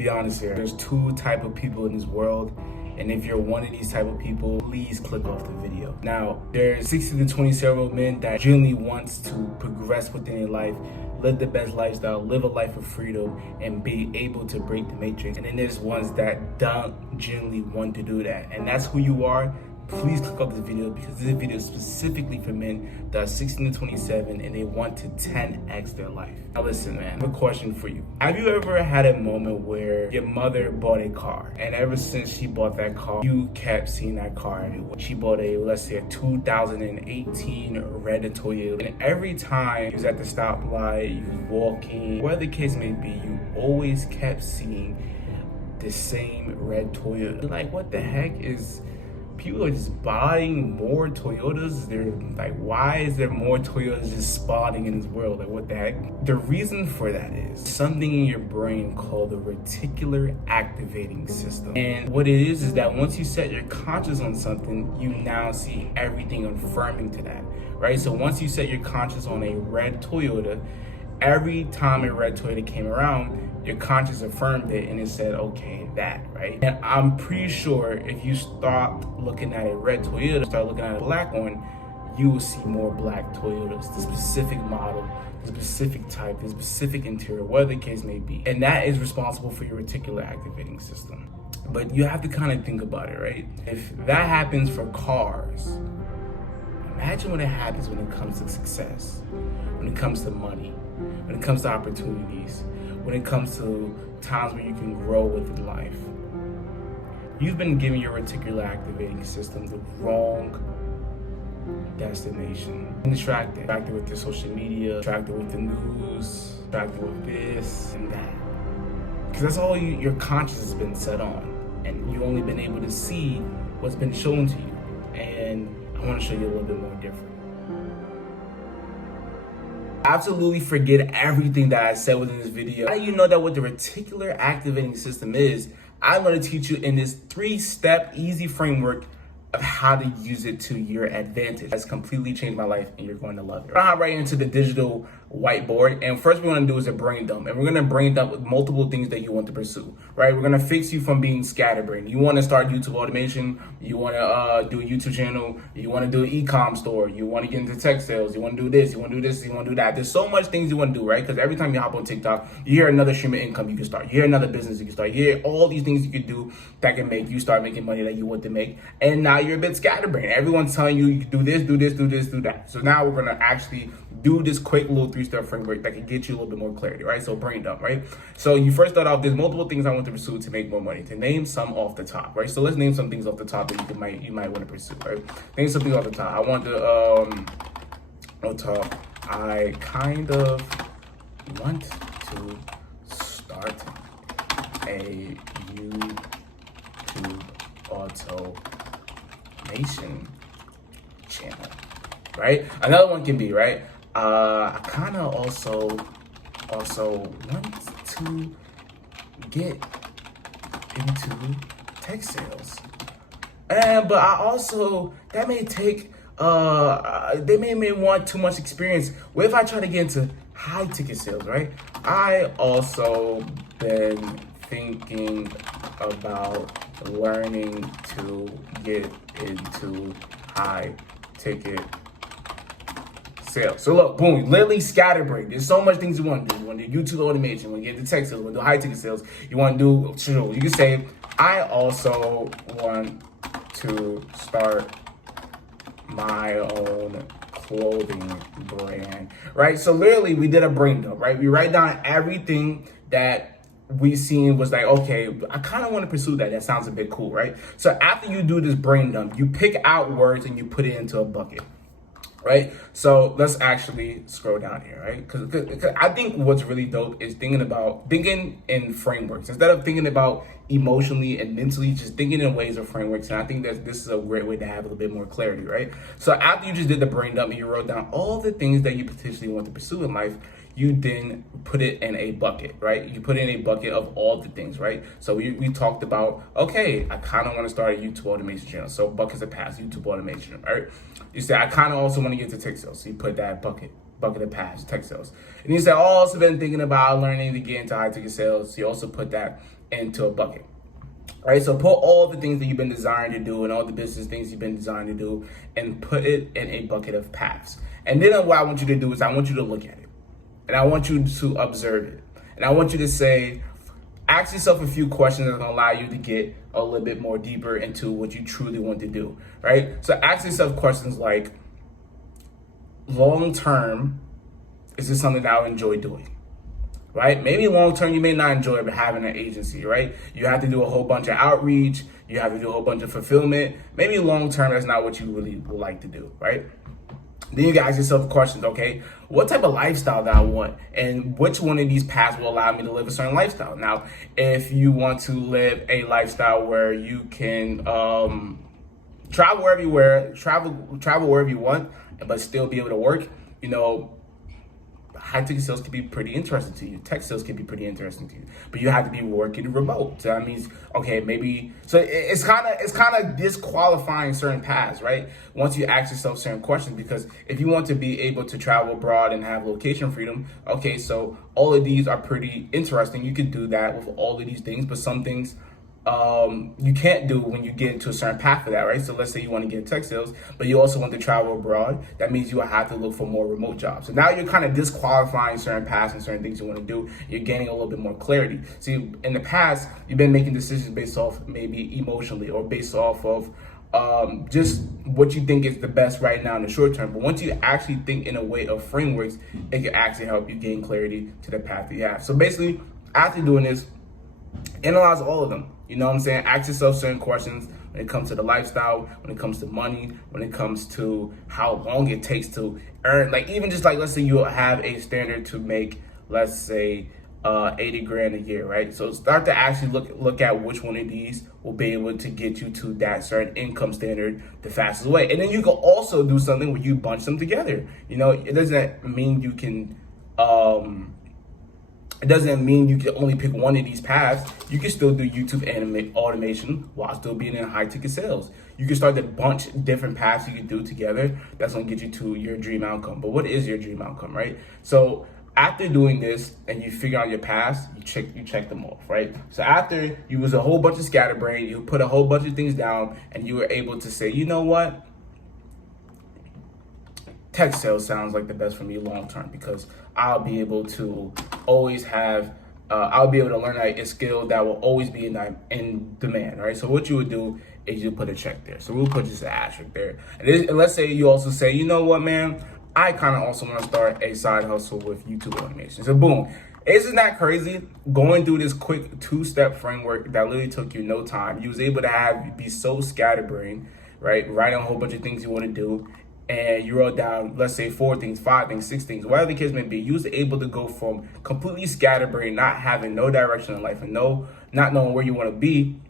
be honest here. There's two type of people in this world. And if you're one of these type of people, please click off the video. Now, there's 16 to 27-year-old men that genuinely wants to progress within their life, live the best lifestyle, live a life of freedom, and be able to break the matrix. And then there's ones that don't genuinely want to do that. And that's who you are. Please click off this video because this video is specifically for men that are 16 to 27 and they want to 10x their life. Now listen, man, I have a question for you. Have you ever had a moment where your mother bought a car and ever since she bought that car, you kept seeing that car everywhere? She bought a, let's say, a 2018 red Toyota, and every time you was at the stoplight, you was walking, whatever the case may be, you always kept seeing the same red Toyota. You're like, what the heck is... People are just buying more Toyotas. They're like, why is there more Toyotas just spawning in this world? Like, what the heck? The reason for that is something in your brain called the reticular activating system. And what it is that once you set your conscious on something, you now see everything affirming to that, right? So once you set your conscious on a red Toyota, every time a red Toyota came around, your conscious affirmed it and it said, okay, that, right? And I'm pretty sure if you start looking at a red Toyota, start looking at a black one, you will see more black Toyotas, the specific model, the specific type, the specific interior, whatever the case may be. And that is responsible for your reticular activating system. But you have to kind of think about it, right? If that happens for cars, imagine what happens when it comes to success, when it comes to money, when it comes to opportunities, when it comes to times where you can grow within life. You've been giving your reticular activating system the wrong destination. Distracted with your social media, distracted with the news, distracted with this and that. Because that's all your conscience has been set on. And you've only been able to see what's been shown to you. And I want to show you a little bit more different. Absolutely forget everything that I said within this video. How do you know that what the reticular activating system is? I'm going to teach you in this 3-step easy framework of how to use it to your advantage. That's completely changed my life and you're going to love it. We're gonna hop right into the digital whiteboard, and first we're gonna do is a brain dump, and we're gonna brain dump with multiple things that you want to pursue, right? We're gonna fix you from being scatterbrained. You wanna start YouTube automation, you wanna do a YouTube channel, you wanna do an e-com store, you wanna get into tech sales, you wanna do this, you wanna do this, you wanna do that. There's so much things you wanna do, right? Because every time you hop on TikTok, you hear another stream of income you can start. You hear another business you can start. You hear all these things you can do that can make you start making money that you want to make, and now you're a bit scatterbrained. Everyone's telling you you can do this, do this, do this, do that. So now we're gonna actually do this quick little 3-step framework that can get you a little bit more clarity, right? So brain dump, right? So you first start off, there's multiple things I want to pursue to make more money. To name some off the top, right? So let's name some things off the top that you might want to pursue, right? Name something off the top. I want to I kind of want to start a YouTube automation channel, right? Another one can be, right? I kind of also want to get into tech sales, but I also, that may take they may want too much experience. What if I try to get into high ticket sales, right? I also been thinking about learning to get into high ticket sales. So look, boom, literally scatterbrained. There's so much things you want to do. You want to do YouTube automation, you want to get into tech sales, you want to do high ticket sales, you want to do, you can say, I also want to start my own clothing brand, right? So literally we did a brain dump, right? We write down everything that we seen was like, okay, I kind of want to pursue that. That sounds a bit cool, right? So after you do this brain dump, you pick out words and you put it into a bucket, right? So let's actually scroll down here, right? Because I think what's really dope is thinking in frameworks instead of thinking about emotionally and mentally, just thinking in ways of frameworks. And I think that this is a great way to have a little bit more clarity, right? So after you just did the brain dump and you wrote down all the things that you potentially want to pursue in life, you then put it in a bucket, right? You put it in a bucket of all the things, right? So we talked about, okay, I kind of want to start a YouTube automation channel. So buckets of past, YouTube automation, right? You say, I kind of also want to get into tech sales. So you put that bucket of past, tech sales. And you say, I also been thinking about learning to get into high ticket sales. So you also put that into a bucket. All right, so put all the things that you've been desiring to do and all the business things you've been desiring to do and put it in a bucket of paths. And then what I want you to do is I want you to look at it and I want you to observe it. And I want you to say, ask yourself a few questions that are gonna allow you to get a little bit more deeper into what you truly want to do, right? So ask yourself questions like, long term, is this something that I would enjoy doing? Right? Maybe long term, you may not enjoy having an agency, right? You have to do a whole bunch of outreach. You have to do a whole bunch of fulfillment. Maybe long term, that's not what you really would like to do, right? Then you can ask yourself questions, okay? What type of lifestyle do I want? And which one of these paths will allow me to live a certain lifestyle? Now, if you want to live a lifestyle where you can travel wherever you want, but still be able to work, you know, high ticket sales can be pretty interesting to you. Tech sales can be pretty interesting to you, but you have to be working remote. So that means, okay, maybe, so it's kind of disqualifying certain paths, right? Once you ask yourself certain questions, because if you want to be able to travel abroad and have location freedom, okay, so all of these are pretty interesting. You can do that with all of these things, but some things you can't do when you get into a certain path for that, right? So let's say you want to get tech sales, but you also want to travel abroad. That means you will have to look for more remote jobs. So now you're kind of disqualifying certain paths and certain things you want to do. You're gaining a little bit more clarity. See, in the past, you've been making decisions based off maybe emotionally or based off of just what you think is the best right now in the short term. But once you actually think in a way of frameworks, it can actually help you gain clarity to the path that you have. So basically, after doing this, analyze all of them. You know what I'm saying? Ask yourself certain questions when it comes to the lifestyle, when it comes to money, when it comes to how long it takes to earn. Like even just like, let's say you have a standard to make, let's say 80 grand a year, right? So start to actually look at which one of these will be able to get you to that certain income standard the fastest way. And then you can also do something where you bunch them together. You know, it doesn't mean you can, it doesn't mean you can only pick one of these paths. You can still do YouTube automation while still being in high ticket sales. You can start to bunch different paths you can do together. That's gonna get you to your dream outcome. But what is your dream outcome, right? So after doing this and you figure out your paths, you check them off, right? So after you was a whole bunch of scatterbrain, you put a whole bunch of things down and you were able to say, you know what? Tech sales sounds like the best for me long term because I'll be able to always have, I'll be able to learn a skill that will always be in demand, right? So what you would do is you put a check there. So we'll put just an asterisk there. And let's say you also say, you know what, man? I kind of also want to start a side hustle with YouTube automation. So boom. Isn't that crazy? Going through this quick 2-step framework that literally took you no time. You was able to be so scatterbrained, right? Writing a whole bunch of things you want to do. And you wrote down, let's say 4 things, 5 things, 6 things, whatever the case may be. You was able to go from completely scatterbrained, not having no direction in life and not knowing where you want to be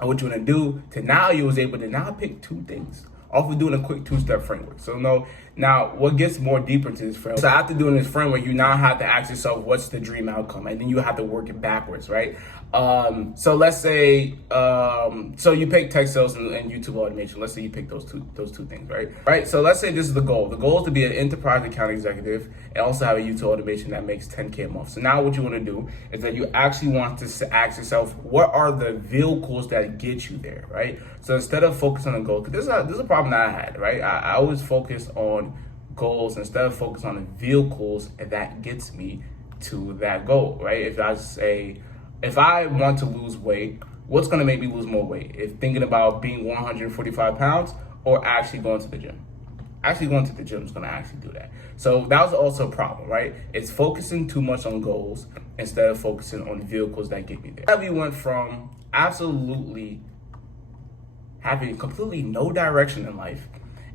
or what you want to do, to now you was able to now pick 2 things off of doing a quick 2-step framework. So now what gets more deeper into this framework? So after doing this framework, you now have to ask yourself, what's the dream outcome? And then you have to work it backwards, right? So let's say, so you pick tech sales and YouTube automation. Let's say you pick those two things, right? Right. So let's say this is the goal. The goal is to be an enterprise account executive and also have a YouTube automation that makes 10K a month. So now what you want to do is that you actually want to ask yourself, what are the vehicles that get you there, right? So instead of focusing on the goal, because this is a problem that I had, right? I always focus on goals instead of focus on the vehicles that gets me to that goal, right? If I want to lose weight, what's going to make me lose more weight? If thinking about being 145 pounds or actually going to the gym. Actually going to the gym is going to actually do that. So that was also a problem, right? It's focusing too much on goals instead of focusing on vehicles that get me there. We went from absolutely having completely no direction in life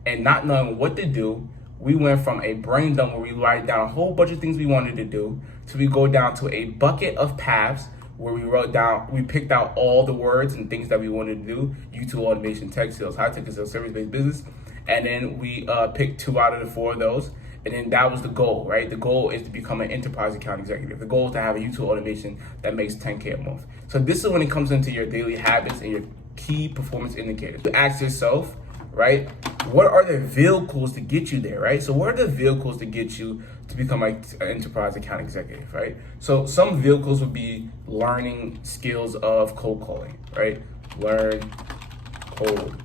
and not knowing what to do. We went from a brain dump where we write down a whole bunch of things we wanted to do to we go down to a bucket of paths where we picked out all the words and things that we wanted to do: YouTube automation, tech sales, high tech sales, service-based business. And then we picked 2 out of the 4 of those. And then that was the goal, right? The goal is to become an enterprise account executive. The goal is to have a YouTube automation that makes 10K a month. So this is when it comes into your daily habits and your key performance indicators. You ask yourself, right? What are the vehicles to get you there, right? So what are the vehicles to get you to become an enterprise account executive, right? So some vehicles would be learning skills of cold calling, right? Learn cold calling,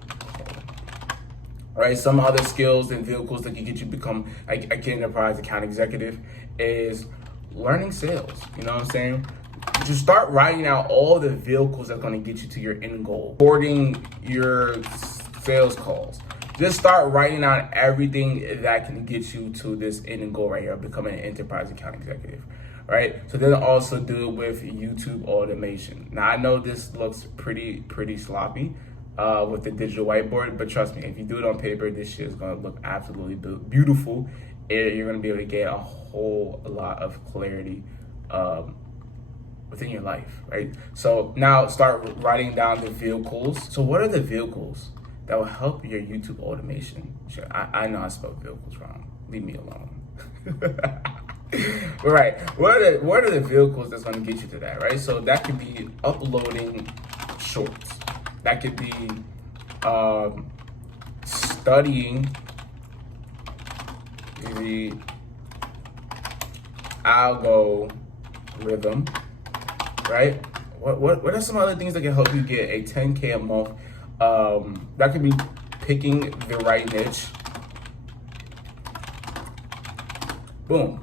right? Some other skills and vehicles that can get you to become an enterprise account executive is learning sales. You know what I'm saying? Just start writing out all the vehicles that's going to get you to your end goal. Recording your sales calls. Just start writing out everything that can get you to this end goal right here, becoming an enterprise account executive, right? So then also do it with YouTube automation. Now I know this looks pretty sloppy with the digital whiteboard, but trust me, if you do it on paper, this shit is going to look absolutely beautiful. You're going to be able to get a whole lot of clarity within your life, right? So now start writing down the vehicles. So what are the vehicles that will help your YouTube automation? Sure, I know I spelled vehicles wrong. Leave me alone. All right, what are the vehicles that's going to get you to that, right? So that could be uploading shorts. That could be studying the algorithm, right? What are some other things that can help you get a 10K a month? That could be picking the right niche. Boom.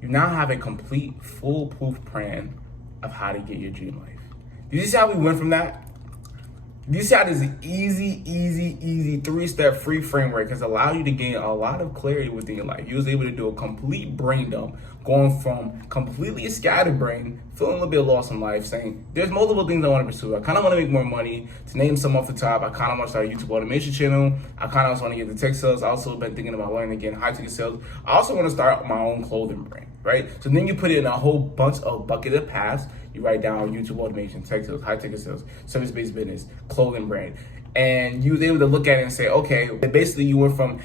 You now have a complete, foolproof plan of how to get your dream life. Did you see how we went from that? You see how this easy 3-step free framework has allowed you to gain a lot of clarity within your life. You was able to do a complete brain dump, going from completely scatterbrained, feeling a little bit lost in life, saying, there's multiple things I want to pursue. I kind of want to make more money. To name some off the top, I kind of want to start a YouTube automation channel. I kind of also want to get into tech sales. I also been thinking about learning again high ticket sales. I also want to start my own clothing brand, right? So then you put it in a whole bunch of bucketed paths. You write down YouTube automation, tech sales, high ticket sales, service-based business, clothing brand. And you was able to look at it and say, okay, basically you went from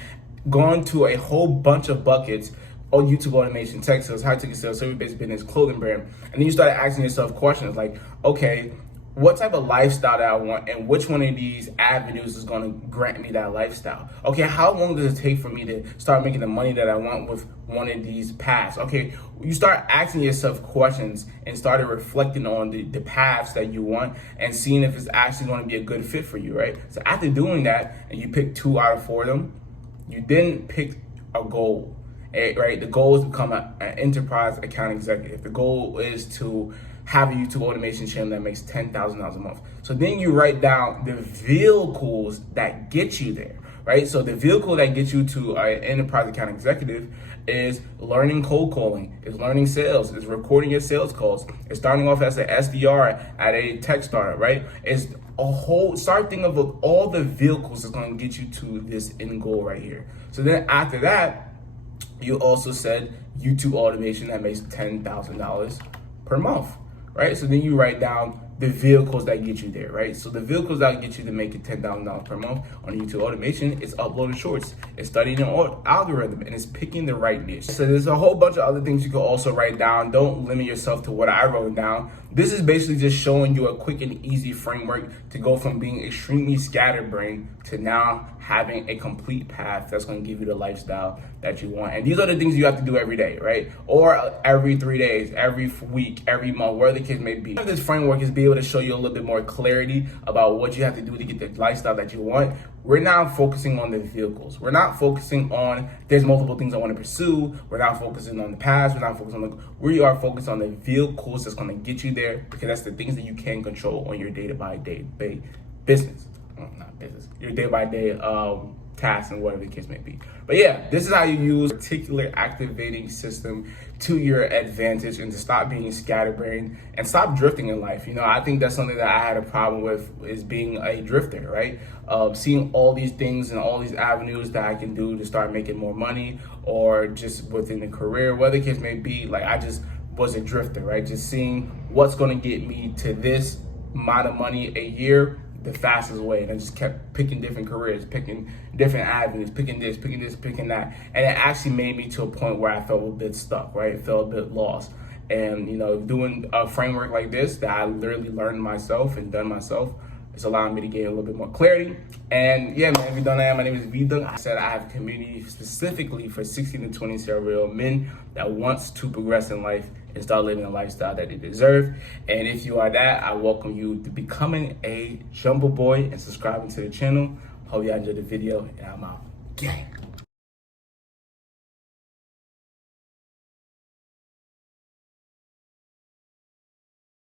going to a whole bunch of buckets on YouTube automation, tech sales, high ticket sales, service-based business, clothing brand. And then you started asking yourself questions like, okay, what type of lifestyle that I want and which one of these avenues is going to grant me that lifestyle? Okay, how long does it take for me to start making the money that I want with one of these paths? Okay, you start asking yourself questions and started reflecting on the paths that you want and seeing if it's actually going to be a good fit for you, right? So after doing that, and you pick 2 out of 4 of them, you then pick a goal, right? The goal is to become an enterprise account executive. The goal is to have a YouTube automation channel that makes $10,000 a month. So then you write down the vehicles that get you there, right? So the vehicle that gets you to an enterprise account executive is learning cold calling, is learning sales, is recording your sales calls, is starting off as an SDR at a tech startup, right? Is a whole, start thinking of all the vehicles that's going to get you to this end goal right here. So then after that, you also said YouTube automation that makes $10,000 per month, right? So then you write down the vehicles that get you there, right? So the vehicles that get you to make it $10,000 per month on YouTube automation is uploading shorts, it's studying an algorithm, and it's picking the right niche. So there's a whole bunch of other things you can also write down. Don't limit yourself to what I wrote down. This is basically just showing you a quick and easy framework to go from being extremely scatterbrained to now having a complete path that's going to give you the lifestyle that you want. And these are the things you have to do every day, right? Or every 3 days, every week, every month, whatever the case may be. This framework is be able to show you a little bit more clarity about what you have to do to get the lifestyle that you want. We're now focusing on the vehicles. We're not focusing on there's multiple things I want to pursue. We're not focusing on the past. We're not focusing on we are focused on the vehicles that's going to get you there, because that's the things that you can control on your day-by-day business. Not business. Your day-by-day tasks and whatever the case may be. But yeah, this is how you use a particular activating system to your advantage and to stop being scatterbrained and stop drifting in life. You know, I think that's something that I had a problem with, is being a drifter, right? Seeing all these things and all these avenues that I can do to start making more money, or just within the career, whatever the case may be. Like, I just was a drifter, right? Just seeing what's going to get me to this amount of money a year the fastest way, and I just kept picking different careers, picking different avenues, picking this, picking that, and it actually made me to a point where I felt a bit stuck, right? It felt a bit lost. And you know, doing a framework like this that I literally learned myself and done myself, It's allowing me to gain a little bit more clarity. And yeah, man, if you don't know, my name is Vidung. I said I have a community specifically for 16 to 20-year-old men that wants to progress in life and start living a lifestyle that they deserve. And if you are that, I welcome you to becoming a Jumbo Boy and subscribing to the channel. Hope you enjoyed the video, and I'm out. Gang.